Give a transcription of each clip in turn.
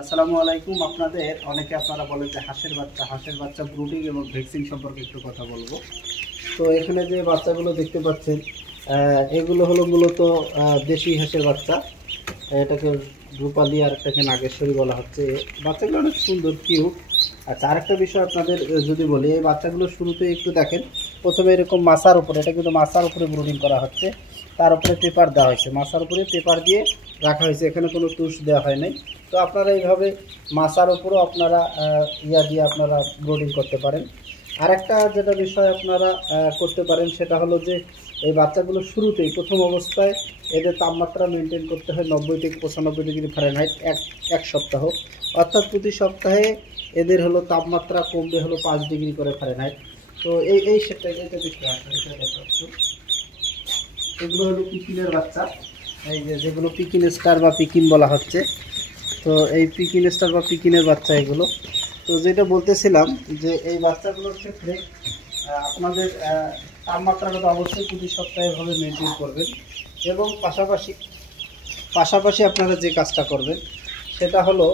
আসসালামু আলাইকুম। আপনারা বলেন যে হাঁসের বাচ্চা ব্রুডিং এবং ভ্যাকসিন সম্পর্কে একটু কথা বলবো। তো এখানে যে বাচ্চাগুলো দেখতে পাচ্ছেন, এগুলো হলো মূলত দেশি হাঁসের বাচ্চা। এটাকে রূপালী আর একটাকে নাগেশ্বরী বলা হচ্ছে। বাচ্চাগুলো অনেক সুন্দর, কিউট। আচ্ছা, আরেকটা বিষয় আপনাদের যদি বলি, এই বাচ্চাগুলো শুরুতে একটু দেখেন, প্রথমে এরকম মাছার উপরে, এটা কিন্তু মাছার উপরে ব্রুডিং করা হচ্ছে। তার উপরে পেপার দেওয়া হয়েছে, মাছার উপরে পেপার দিয়ে রাখা হয়েছে, এখানে কোনো তুষ দেওয়া হয় নাই। তো আপনারা এইভাবে মাছার উপরেও আপনারা দিয়ে আপনারা ব্রুডিং করতে পারেন। আরেকটা যেটা বিষয় আপনারা করতে পারেন, সেটা হলো যে এই বাচ্চাগুলো শুরুতেই প্রথম অবস্থায় এদের তাপমাত্রা মেনটেন করতে হয় 90 থেকে 95 ডিগ্রি ফারেনহাইট এক সপ্তাহ। অর্থাৎ প্রতি সপ্তাহে এদের হলো তাপমাত্রা কমবে হলো 5 ডিগ্রি করে ফারেনহাইট। তো এই সেটা এটা দেখতে আসে, এটা দেখতে পাচ্ছেন, এগুলো হলো পিকিনের বাচ্চা। এই যেগুলো পিকিন স্টার বা পিকিন বলা হচ্ছে, তো এই পিকিন স্টার বা পিকিনের বাচ্চা এগুলো। তো যেটা বলতেছিলাম, যে এই বাচ্চাগুলোর ক্ষেত্রে আপনাদের তাপমাত্রাটা অবশ্যই প্রতি সপ্তাহে ভাবে মেনটেন করবেন। এবং পাশাপাশি আপনারা যে কাজটা করবেন সেটা হলো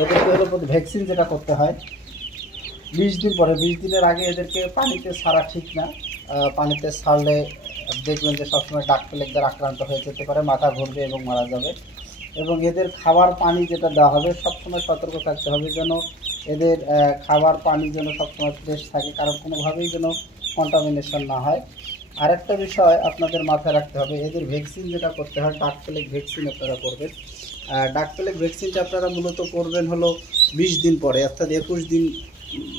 এদেরকে হলো ভ্যাকসিন যেটা করতে হয় 20 দিন পরে। 20 দিনের আগে এদেরকে পানিতে ছাড়া ঠিক না। পানিতে ছাড়লে দেখবেন যে সবসময় ডাক প্লেগদের আক্রান্ত হয়ে যেতে পারে, মাথা ঘুরবে এবং মারা যাবে। এবং এদের খাবার পানি যেটা দেওয়া হবে সবসময় সতর্ক থাকতে হবে, যেন এদের খাবার পানি যেন সবসময় ফ্রেশ থাকে, কারণ কোনোভাবেই যেন কন্টামিনেশন না হয়। আরেকটা বিষয় আপনাদের মাথায় রাখতে হবে, এদের ভ্যাকসিন যেটা করতে হয় ডাক প্লেগ ভ্যাকসিন আপনারা করবেন। ডাক প্লেগ ভ্যাকসিনটা আপনারা মূলত করবেন হলো 20 দিন পরে, অর্থাৎ 21 দিন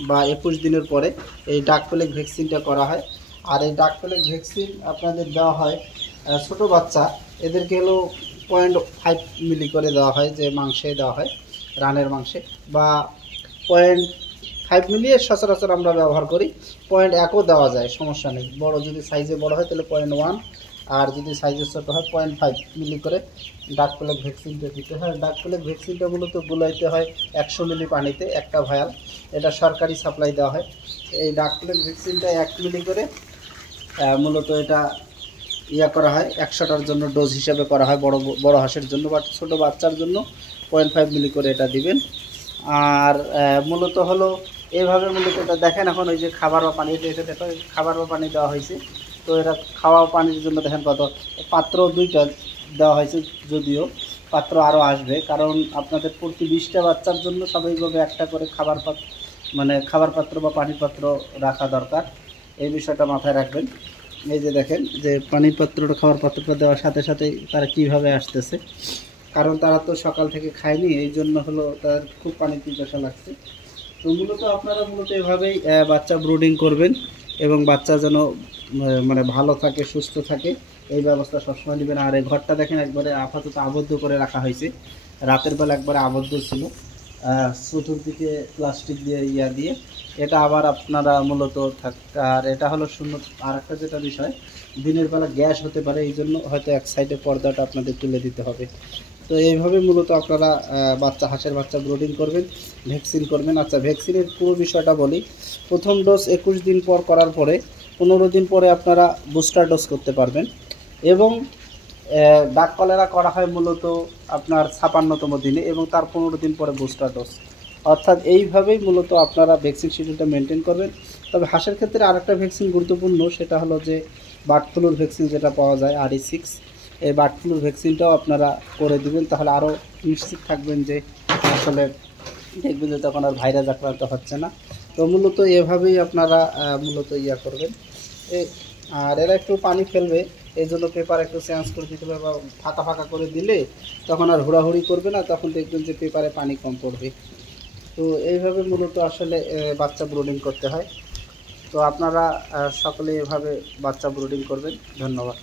বা 21 দিনের পরে এই ডাক প্লেগ ভ্যাকসিনটা করা হয়। আর এই ডাক প্লেগ ভ্যাকসিন আপনাদের দেওয়া হয় ছোট বাচ্চা, এদেরকে হলো 0.5 মিলি করে দেওয়া হয়, যে মাংসে দেওয়া হয় রানের মাংসে, বা 0.5 মিলি সচরাচর আমরা ব্যবহার করি। 0.1ও দেওয়া যায়, সমস্যা নেই। বড় যদি সাইজে বড় হয় তাহলে 0.1, আর যদি সাইজে ছোটো হয় 0.5 মিলি করে ডাক প্লেগ ভ্যাকসিনটা দিতে হয়। ডাক প্লেগ ভ্যাকসিনটা মূলত গুলাইতে হয় 100 মিলি পানিতে, একটা ভায়াল। এটা সরকারি সাপ্লাই দেওয়া হয়। এই ডাক প্লেগ ভ্যাকসিনটা 1 মিলি করে মূলত এটা করা হয়, 100টার জন্য ডোজ হিসাবে করা হয় বড় হাঁসের জন্য, বাট ছোটো বাচ্চার জন্য 0.5 মিলি করে এটা দিবেন। আর মূলত হলো এইভাবে মূলত এটা দেখেন, এখন ওই যে খাবার বা পানি, এটা দেখো খাবার বা পানি দেওয়া হয়েছে। তো এটা খাওয়া পানির জন্য দেখেন কত পাত্র, 2টা দেওয়া হয়েছে, যদিও পাত্র আরও আসবে, কারণ আপনাদের প্রতি 20টা বাচ্চার জন্য স্বাভাবিকভাবে একটা করে খাবার পাত্র বা পানির পাত্র রাখা দরকার। এই বিষয়টা মাথায় রাখবেন। এই যে দেখেন, যে পানির পাত্রটা খাবার পাত্রটা দেওয়ার সাথে সাথেই তারা কিভাবে আসতেছে, কারণ তারা তো সকাল থেকে খায়নি, এই জন্য হলো তার খুব পানি পিপাসা লাগছে। তো মূলত আপনারা এভাবেই বাচ্চা ব্রুডিং করবেন, এবং বাচ্চা যেন ভালো থাকে, সুস্থ থাকে, এই ব্যবস্থা সবসময় নেবেন। আর এই ঘরটা দেখেন একবারে আপাতত আবদ্ধ করে রাখা হয়েছে, রাতের বেলা একবারে আবদ্ধ ছিল, চতুর্দিকে প্লাস্টিক দিয়ে দিয়ে এটা আবার আপনারা মূলত আর এটা হলো শূন্য। আর একটা যেটা বিষয়, দিনের বেলা গ্যাস হতে পারে, এই জন্য হয়তো এক সাইডে পর্দাটা আপনাদের তুলে দিতে হবে। তো এইভাবে মূলত আপনারা হাঁসের বাচ্চা ব্রুডিং করবেন, ভ্যাকসিন করবেন। আচ্ছা, ভ্যাকসিনের পুরো বিষয়টা বলি। প্রথম ডোজ 21 দিন পর করার পরে 15 দিন পরে আপনারা বুস্টার ডোজ করতে পারবেন। এবং ডাক কলেরা করা হয় মূলত আপনার 56তম দিনে, এবং তার 15 দিন পরে বুস্টার ডোজ। অর্থাৎ এইভাবেই মূলত আপনারা ভ্যাকসিন শিডিউলটা মেনটেন করবেন। তবে হাঁসের ক্ষেত্রে আরেকটা ভ্যাকসিন গুরুত্বপূর্ণ, সেটা হলো যে বার্ড ফ্লুর ভ্যাকসিন যেটা পাওয়া যায় RE6, এই বার্ড ফ্লুর ভ্যাকসিনটাও আপনারা করে দিবেন, তাহলে আরও নিশ্চিত থাকবেন যে আসলে দেখবেন যে তখন আর ভাইরাস আক্রান্ত হচ্ছে না। তো মূলত এভাবেই আপনারা মূলত করবেন। আর এরা একটু পানি ফেলবে, এই জন্য পেপার একটু চেঞ্জ করে দিতে হবে, বা ফাঁকা করে দিলে তখন আর হুড়াহুড়ি করবে না, তখন দেখবেন যে পেপারে পানি কম পড়বে। তো এইভাবে মূলত আসলে বাচ্চা ব্রুডিং করতে হয়। তো আপনারা সকলে এভাবে বাচ্চা ব্রুডিং করবেন। ধন্যবাদ।